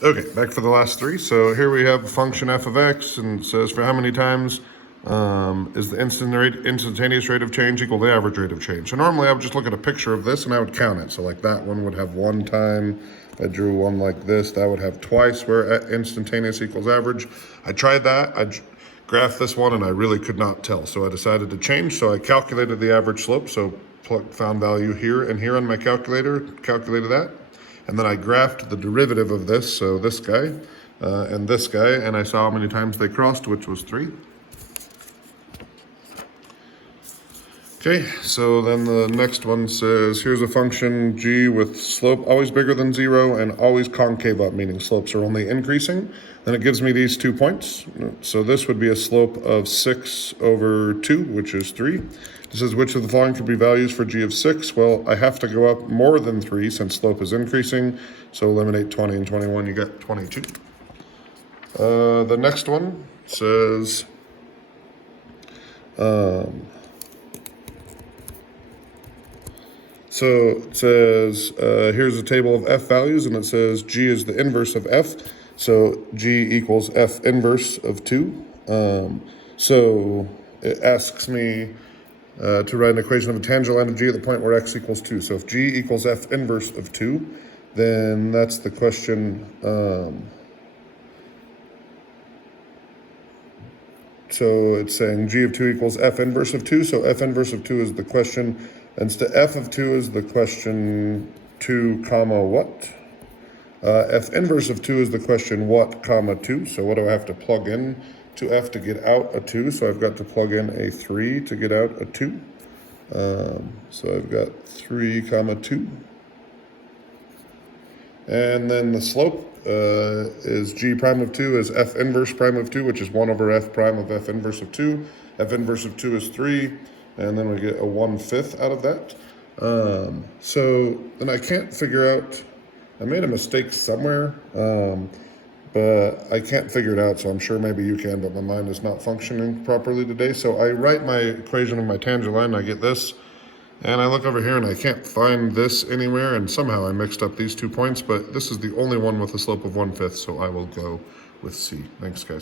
Okay, back for the last three. So here we have a function f of x, and it says for how many times is the instantaneous rate of change equal to the average rate of change. So normally I would just look at a picture of this and I would count it. So like that one would have one time. If I drew one like this, that would have twice where instantaneous equals average. I tried that. I graphed this one and I really could not tell. So I decided to change. So I calculated the average slope. So found value here and here on my calculator, calculated that. And then I graphed the derivative of this, so this guy and this guy, and I saw how many times they crossed, which was 3. Okay, so then the next one says, here's a function g with slope always bigger than 0 and always concave up, meaning slopes are only increasing. Then it gives me these 2 points. So this would be a slope of 6 over 2, which is 3. It says, which of the following could be values for g of 6? Well, I have to go up more than 3 since slope is increasing. So eliminate 20 and 21, you get 22. The next one says, so it says, here's a table of f values, and it says g is the inverse of f. So g equals f inverse of 2. So it asks me to write an equation of a tangent line of g at the point where x equals 2. So if g equals f inverse of 2, then that's the question. So it's saying g of 2 equals f inverse of 2. So f inverse of 2 is the question. And f of 2 is the question 2 comma what? F inverse of 2 is the question what comma 2. So what do I have to plug in to f to get out a 2? So I've got to plug in a 3 to get out a 2. So I've got 3 comma 2. And then the slope is g prime of 2 is f inverse prime of 2, which is 1 over f prime of f inverse of 2. F inverse of 2 is 3, and then we get a 1/5 out of that. So then I can't figure out, I made a mistake somewhere, but I can't figure it out, so I'm sure maybe you can, but my mind is not functioning properly today. So I write my equation of my tangent line, and I get this. And I look over here and I can't find this anywhere, and somehow I mixed up these 2 points, but this is the only one with a slope of 1/5, so I will go with C. Thanks, guys.